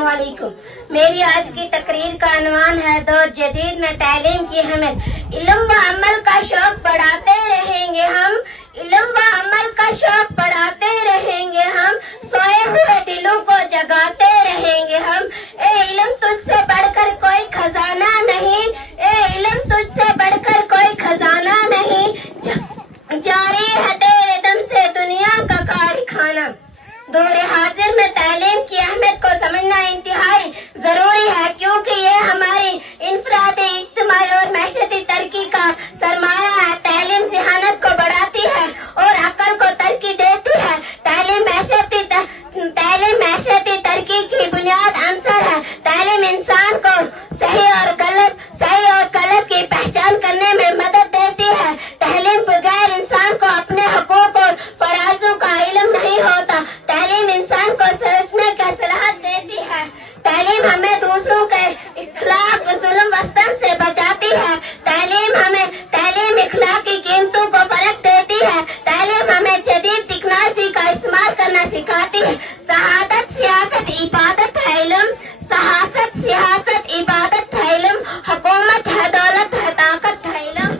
السلام علیکم. میری آج کی تقریر کا عنوان ہے دور جدید میں تعلیم کی اہمیت. علم و عمل کا شوق بڑھاتے رہیں گے ہم، علم و عمل کا شوق بڑھاتے رہیں گے ہم، سوئے ہوئے دلوں کو جگاتے رہیں گے ہم. اے علم تجھ سے بڑھ کر کوئی خزانہ نہیں، اے علم تجھ سے بڑھ کر کوئی خزانہ نہیں، جاری ہے تیرے دم سے دنیا کا کارخانہ. دور حاضر میں تعلیم کی اہمیت کو سمجھنا انتہائی ضروری ہے، کیونکہ یہ ہماری انفرادی، اجتماعی اور معاشرتی ترقی کا سرمایہ ہے. تعلیم ذہانت کو بڑھاتی ہے اور عقل کو ترقی دیتی ہے. تعلیم معاشرتی ترقی کی بنیاد عنصر ہے. تعلیم انسان کو صحیح اور غلط کی پہچان کرنے میں مدد دیتی ہے. تعلیم بغیر انسان کو اپنے حقوق اور فرائضوں کا علم نہیں ہوتا. تعلیم انسان کو سوچنے کی صلاحیت دیتی ہے. تعلیم ہمیں دوسروں کے اخلاق، ظلم و ستم سے بچاتی ہے. تعلیم اخلاقی قیمتوں کو فرق دیتی ہے. تعلیم ہمیں جدید ٹیکنالوجی کا استعمال کرنا سکھاتی ہے. سیاست عبادت ہے علم، سیاست عبادت ہے علم، حکومت ہے دولت ہے طاقت ہے علم.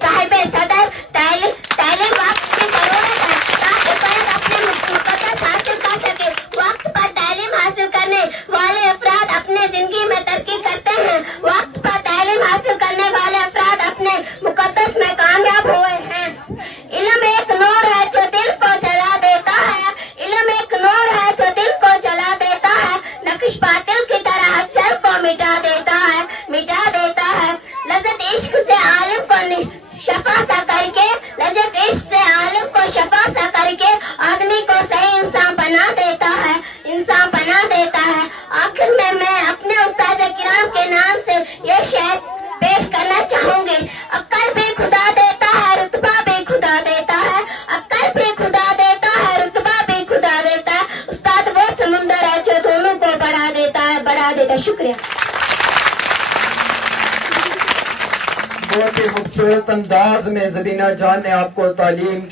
صاحب صدر، تعلیم وقت کی ضرورت ہے تاکہ فرد اپنے مقصد حاصل کر سکے. وقت پر تعلیم حاصل کرنے والے افراد اپنے زندگی میں ترقی کرتے ہیں. وقت پر تعلیم حاصل کرنے والے افراد اپنے مقدس میں کامیاب ہوئے ہیں. علم ایک نور ہے جو دل کو جلا دیتا ہے، علم ایک نور ہے جو دل کو جلا دیتا ہے. نقش باطل کی طرح چل کو مٹا دیتا ہے. لذت عشق سے عالم کو شفا سا کر کے، لذت عشق سے عالم کو شفا سا کر کے آدمی کو صحیح انسان بنا دیتا ہے. آخر میں اپنے استاد کرام کے نام سے یہ شعر پیش کرنا چاہوں گی. عقل بھی خدا دیتا ہے، رتبہ بھی خدا دیتا ہے. عقل بھی خدا دیتا ہے، رتبہ بھی خدا دیتا ہے. استاد وہ سمندر ہے جو دونوں کو بڑھا دیتا ہے. شکریہ. بہت ہی خوبصورت انداز میں زبینہ جان نے آپ کو تعلیم کی